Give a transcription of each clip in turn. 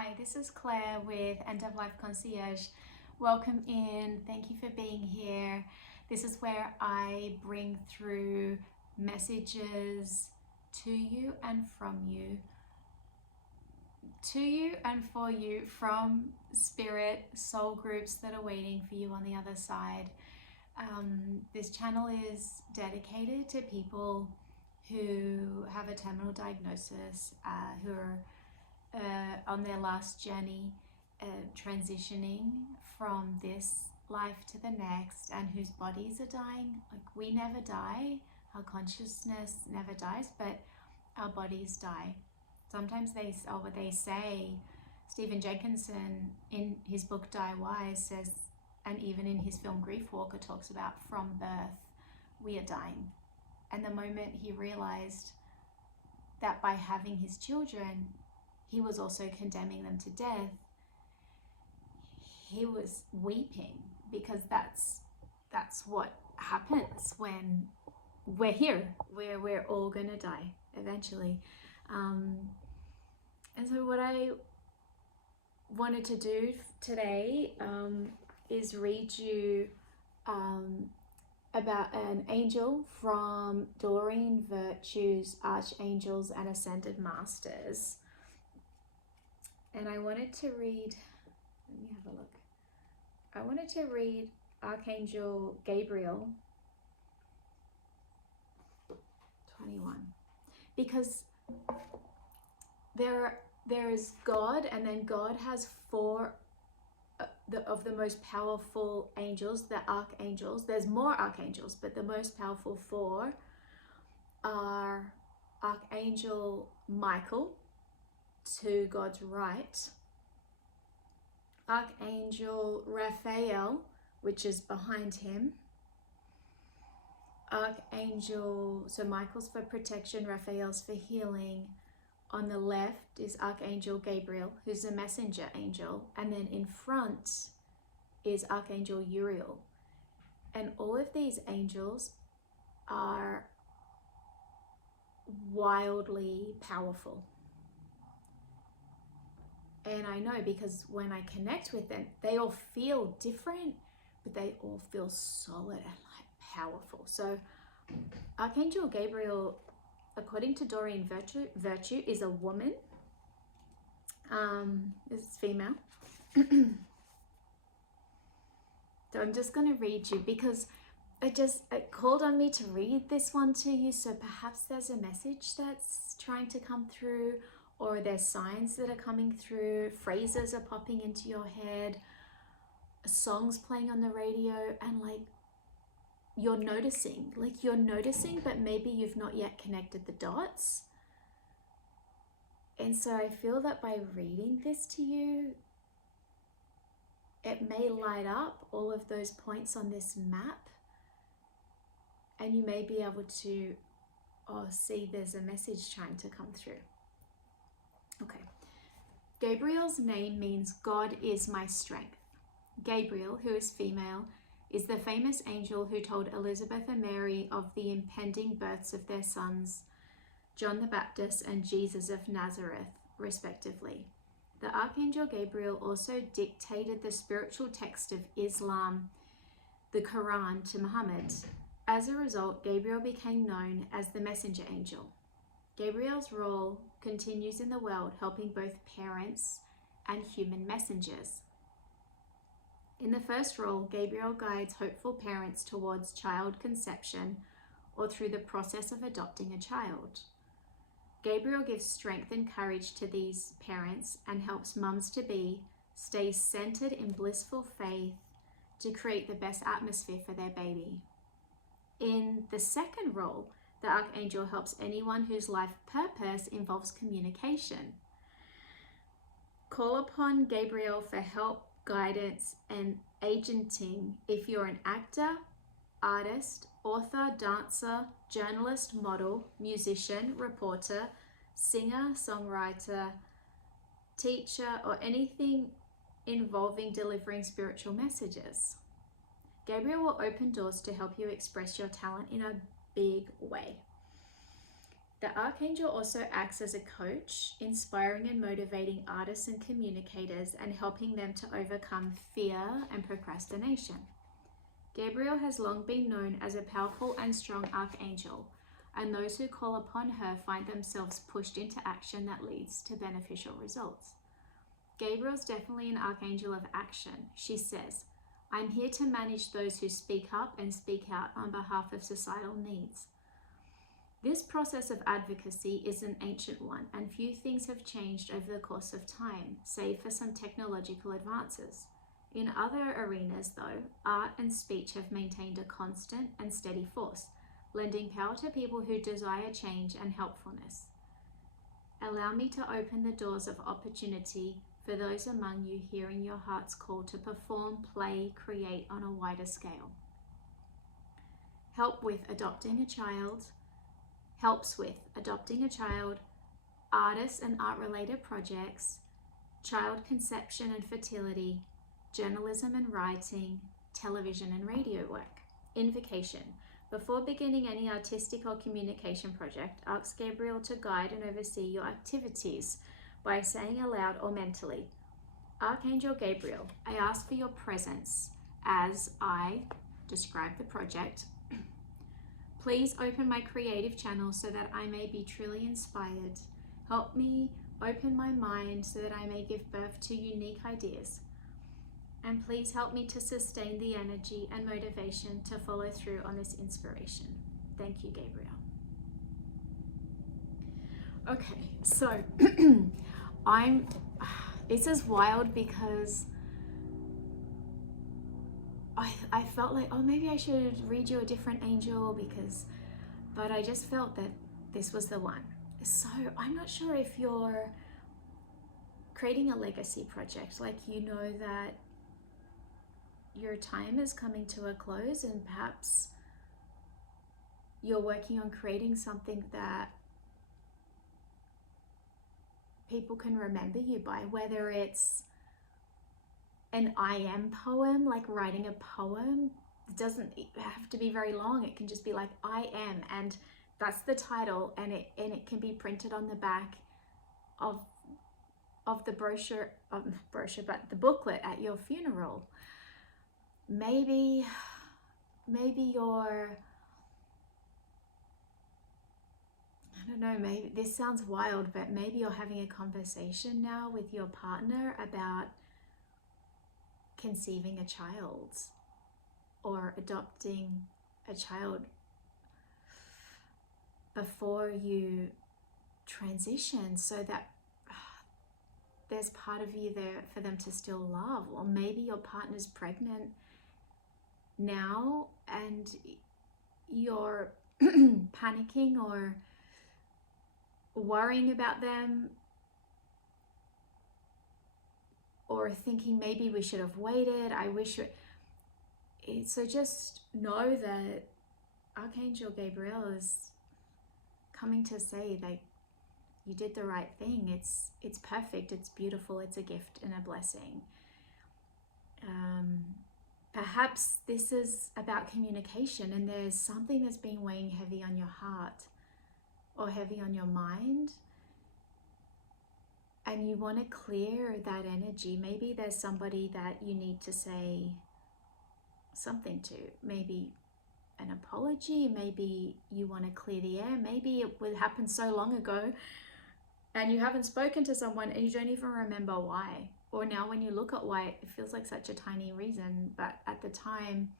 Hi, this is Claire with End of Life Concierge. Welcome in. Thank you for being here. This is where I bring through messages to you and from you, and for you from spirit soul groups that are waiting for you on the other side. This channel is dedicated to people who have a terminal diagnosis, who are on their last journey, transitioning from this life to the next, and whose bodies are dying. Like, we never die, our consciousness never dies, but our bodies die. Sometimes they say, Stephen Jenkinson in his book Die Wise says, and even in his film Grief Walker talks about, from birth we are dying. And the moment he realized that by having his children he was also condemning them to death, he was weeping, because that's what happens when we're here, where we're all gonna die eventually. And so what I wanted to do today is read you about an angel from Doreen Virtue's Archangels and Ascended Masters. And I wanted to read, let me have a look. I wanted to read Archangel Gabriel 21, because there is God, and then God has four of the most powerful angels, the archangels. There's more archangels, but the most powerful four are Archangel Michael to God's right, Archangel Raphael, which is behind him, Archangel, so Michael's for protection, Raphael's for healing. On the left is Archangel Gabriel, who's a messenger angel, and then in front is Archangel Uriel. And all of these angels are wildly powerful. And I know, because when I connect with them, they all feel different, but they all feel solid and like powerful. So Archangel Gabriel, according to Doreen Virtue, is a woman. It's female. So I'm just going to read you, because it called on me to read this one to you. So perhaps there's a message that's trying to come through, or there's signs that are coming through, phrases are popping into your head, songs playing on the radio, and like you're noticing, but maybe you've not yet connected the dots. And so I feel that by reading this to you, it may light up all of those points on this map, and you may be able to see there's a message trying to come through. Okay. Gabriel's name means God is my strength. Gabriel, who is female, is the famous angel who told Elizabeth and Mary of the impending births of their sons, John the Baptist and Jesus of Nazareth, respectively. The Archangel Gabriel also dictated the spiritual text of Islam, the Quran, to Muhammad. As a result, Gabriel became known as the messenger angel. Gabriel's role continues in the world, helping both parents and human messengers. In the first role, Gabriel guides hopeful parents towards child conception or through the process of adopting a child. Gabriel gives strength and courage to these parents and helps mums-to-be stay centered in blissful faith to create the best atmosphere for their baby. In the second role, the Archangel helps anyone whose life purpose involves communication. Call upon Gabriel for help, guidance, and agenting if you're an actor, artist, author, dancer, journalist, model, musician, reporter, singer, songwriter, teacher, or anything involving delivering spiritual messages. Gabriel will open doors to help you express your talent in a big way. The Archangel also acts as a coach, inspiring and motivating artists and communicators and helping them to overcome fear and procrastination. Gabriel has long been known as a powerful and strong archangel, and those who call upon her find themselves pushed into action that leads to beneficial results. Gabriel's definitely an archangel of action. She says, "I'm here to manage those who speak up and speak out on behalf of societal needs." This process of advocacy is an ancient one, and few things have changed over the course of time, save for some technological advances. In other arenas, though, art and speech have maintained a constant and steady force, lending power to people who desire change and helpfulness. Allow me to open the doors of opportunity for those among you hearing your heart's call to perform, play, create on a wider scale. Helps with adopting a child, artists and art-related projects, child conception and fertility, journalism and writing, television and radio work. Invocation. Before beginning any artistic or communication project, ask Gabriel to guide and oversee your activities by saying aloud or mentally, "Archangel Gabriel, I ask for your presence as I describe the project. Please open my creative channel so that I may be truly inspired. Help me open my mind so that I may give birth to unique ideas. And please help me to sustain the energy and motivation to follow through on this inspiration. Thank you, Gabriel." Okay, so this is wild because I felt like, oh, maybe I should read you a different angel but I just felt that this was the one. So I'm not sure if you're creating a legacy project, like you know that your time is coming to a close and perhaps you're working on creating something that people can remember you by, whether it's an I am poem, like writing a poem. It doesn't have to be very long. It can just be like I am, and that's the title, and it can be printed on the back of the brochure, but the booklet at your funeral. Maybe you're, I don't know, maybe this sounds wild, but maybe you're having a conversation now with your partner about conceiving a child or adopting a child before you transition, so that there's part of you there for them to still love. Or maybe your partner's pregnant now and you're panicking or worrying about them, or thinking maybe we should have waited. So just know that Archangel Gabriel is coming to say that you did the right thing. It's perfect, it's beautiful, it's a gift and a blessing. Perhaps this is about communication, and there's something that's been weighing heavy on your heart or heavy on your mind, and you want to clear that energy. Maybe there's somebody that you need to say something to, maybe an apology, maybe you want to clear the air, maybe it would happen so long ago and you haven't spoken to someone and you don't even remember why. Or now when you look at why, it feels like such a tiny reason, but at the time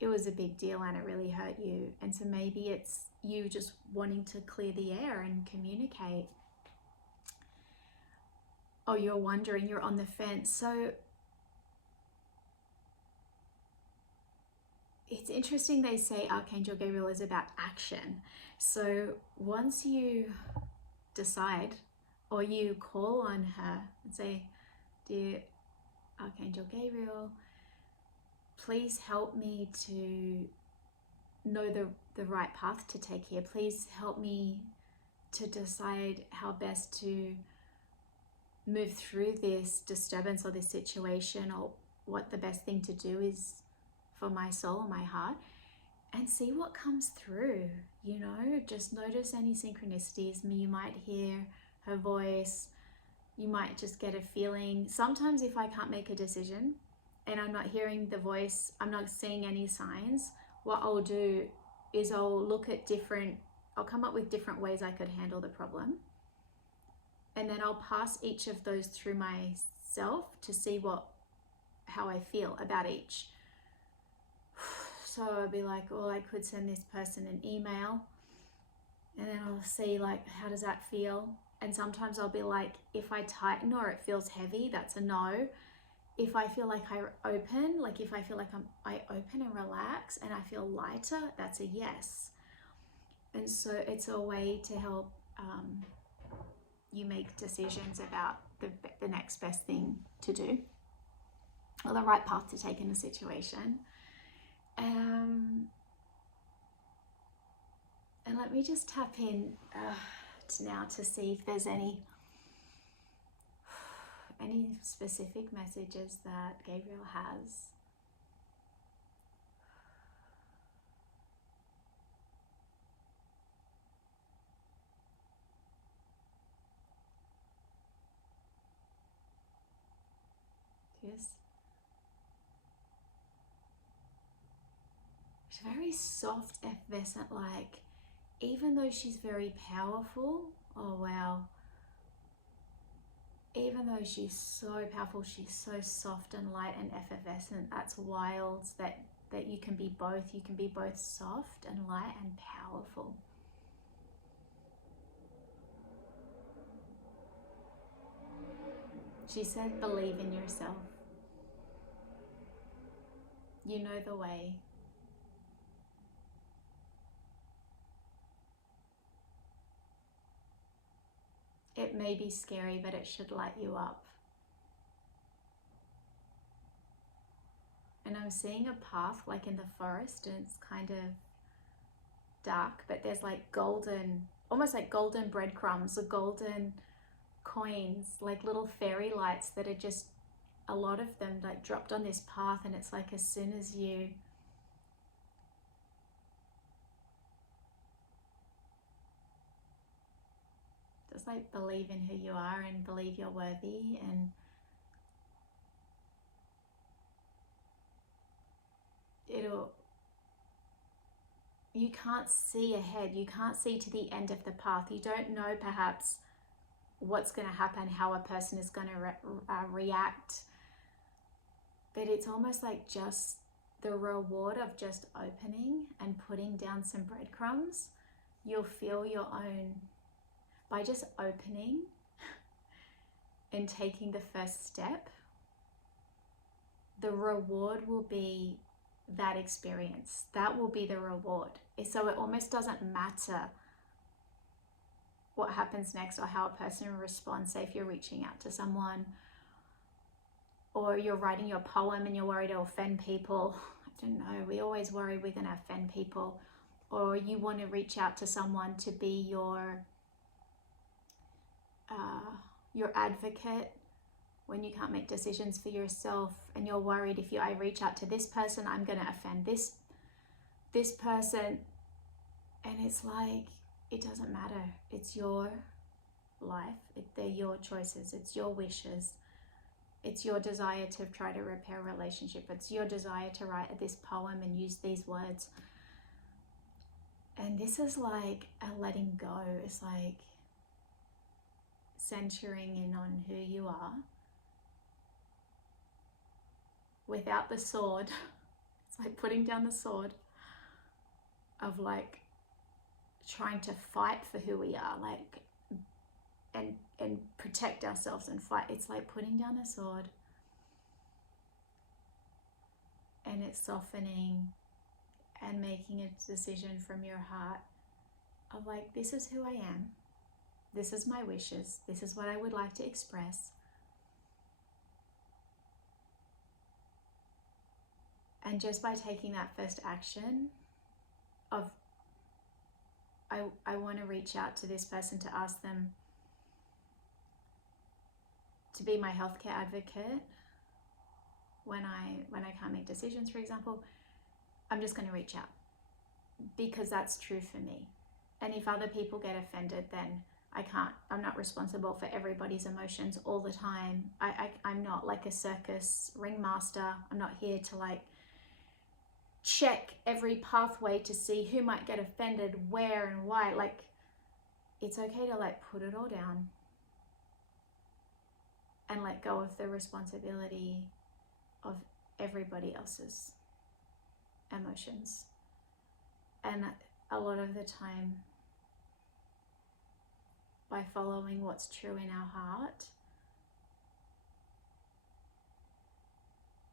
it was a big deal and it really hurt you. And so maybe it's you just wanting to clear the air and communicate. Or you're wondering, you're on the fence. So it's interesting, they say Archangel Gabriel is about action. So once you decide, or you call on her and say, "Dear Archangel Gabriel, please help me to know the right path to take here. Please help me to decide how best to move through this disturbance or this situation, or what the best thing to do is for my soul or my heart." and see what comes through, you know, just notice any synchronicities. You might hear her voice, you might just get a feeling. Sometimes if I can't make a decision and I'm not hearing the voice, I'm not seeing any signs, what I'll do is I'll come up with different ways I could handle the problem. And then I'll pass each of those through myself to see how I feel about each. So I'll be like, oh, I could send this person an email, and then I'll see like, how does that feel? And sometimes I'll be like, if I tighten or it feels heavy, that's a no. If I feel like I open, like if I feel like I open and relax and I feel lighter, that's a yes. And so it's a way to help you make decisions about the next best thing to do, or the right path to take in a situation. And let me just tap in now to see if there's any specific messages that Gabriel has. Yes. She's very soft, effervescent, like, even though she's very powerful, oh wow, even though she's so powerful, she's so soft and light and effervescent. That's wild that you can be both. You can be both soft and light and powerful. She said, believe in yourself. You know the way. It may be scary, but it should light you up. And I'm seeing a path like in the forest, and it's kind of dark, but there's like golden, almost like golden breadcrumbs or golden coins, like little fairy lights that are just, a lot of them like dropped on this path. And it's like, as soon as you just like believe in who you are and believe you're worthy, and you can't see ahead, you can't see to the end of the path. You don't know perhaps what's going to happen, how a person is going to react, but it's almost like just the reward of just opening and putting down some breadcrumbs. You'll feel your own, by just opening and taking the first step, the reward will be that experience. That will be the reward. So it almost doesn't matter what happens next or how a person responds. Say if you're reaching out to someone, or you're writing your poem and you're worried to offend people. I don't know, we always worry we're going to offend people. Or you want to reach out to someone to be your advocate when you can't make decisions for yourself, and you're worried, if I reach out to this person, I'm going to offend this person. And it's like, it doesn't matter. It's your life. They're your choices. It's your wishes. It's your desire to try to repair a relationship. It's your desire to write this poem and use these words. And this is like a letting go. It's like centering in on who you are without the sword. It's like putting down the sword of like trying to fight for who we are, like and protect ourselves and fight. It's like putting down a sword, and it's softening and making a decision from your heart of like, this is who I am, this is my wishes, this is what I would like to express. And just by taking that first action of, I want to reach out to this person to ask them to be my healthcare advocate when I can't make decisions, for example, I'm just going to reach out. because that's true for me. And if other people get offended, then I'm not responsible for everybody's emotions all the time. I'm not like a circus ringmaster. I'm not here to like check every pathway to see who might get offended, where and why. Like, it's okay to like put it all down and let go of the responsibility of everybody else's emotions. And a lot of the time, by following what's true in our heart,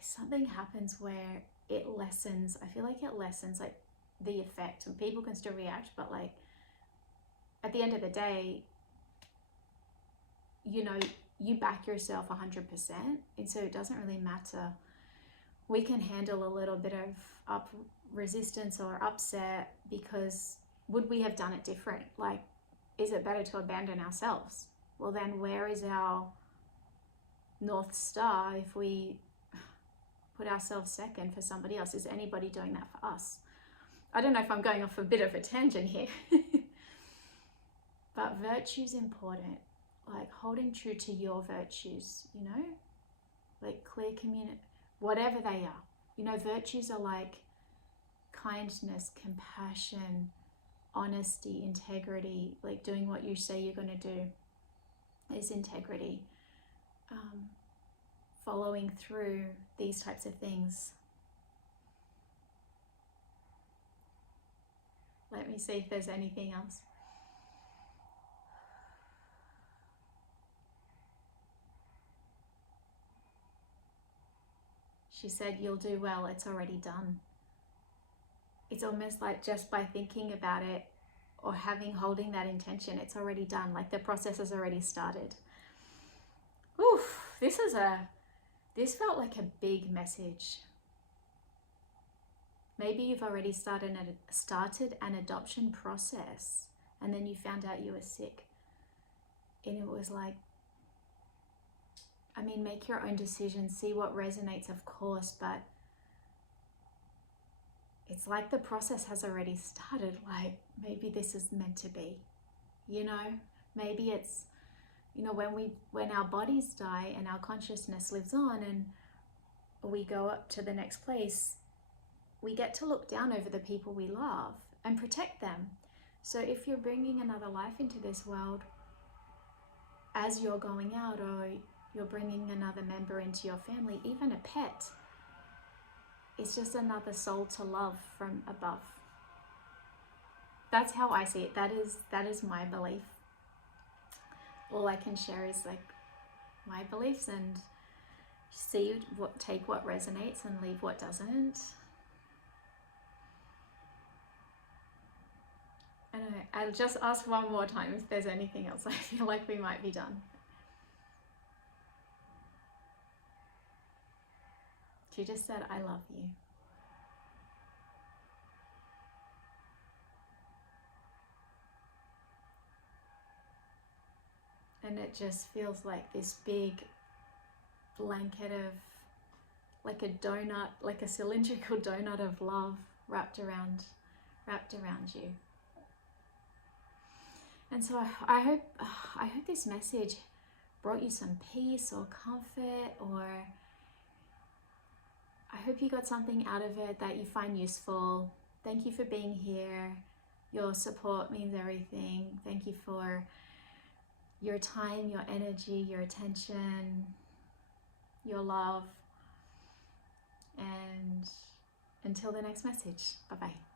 something happens where it lessens. I feel like it lessens like the effect, and people can still react, but like at the end of the day, you know, you back yourself 100%, and so it doesn't really matter. We can handle a little bit of resistance or upset, because would we have done it different? Like, is it better to abandon ourselves? Well, then where is our North Star if we put ourselves second for somebody else? Is anybody doing that for us? I don't know if I'm going off a bit of a tangent here. But virtue's important. Like holding true to your virtues, you know? Like clear community, whatever they are. You know, virtues are like kindness, compassion, honesty, integrity. Like doing what you say you're going to do is integrity. Following through, these types of things. Let me see if there's anything else. She said, you'll do well, it's already done. It's almost like just by thinking about it or holding that intention, it's already done. Like the process has already started. Oof, this felt like a big message. Maybe you've already started an adoption process, and then you found out you were sick. And it was like, I mean, make your own decisions, see what resonates, of course, but it's like the process has already started. Like maybe this is meant to be, you know? Maybe it's, you know, when our bodies die and our consciousness lives on and we go up to the next place, we get to look down over the people we love and protect them. So if you're bringing another life into this world, as you're going out, or you're bringing another member into your family, even a pet, it's just another soul to love from above. That's how I see it. That is my belief. All I can share is like my beliefs, and take what resonates and leave what doesn't. I don't know. I'll just ask one more time if there's anything else. I feel like we might be done. She just said, I love you. And it just feels like this big blanket of, like a donut, like a cylindrical donut of love wrapped around you. And so I hope this message brought you some peace or comfort, or I hope you got something out of it that you find useful. Thank you for being here. Your support means everything. Thank you for your time, your energy, your attention, your love. And until the next message, bye-bye.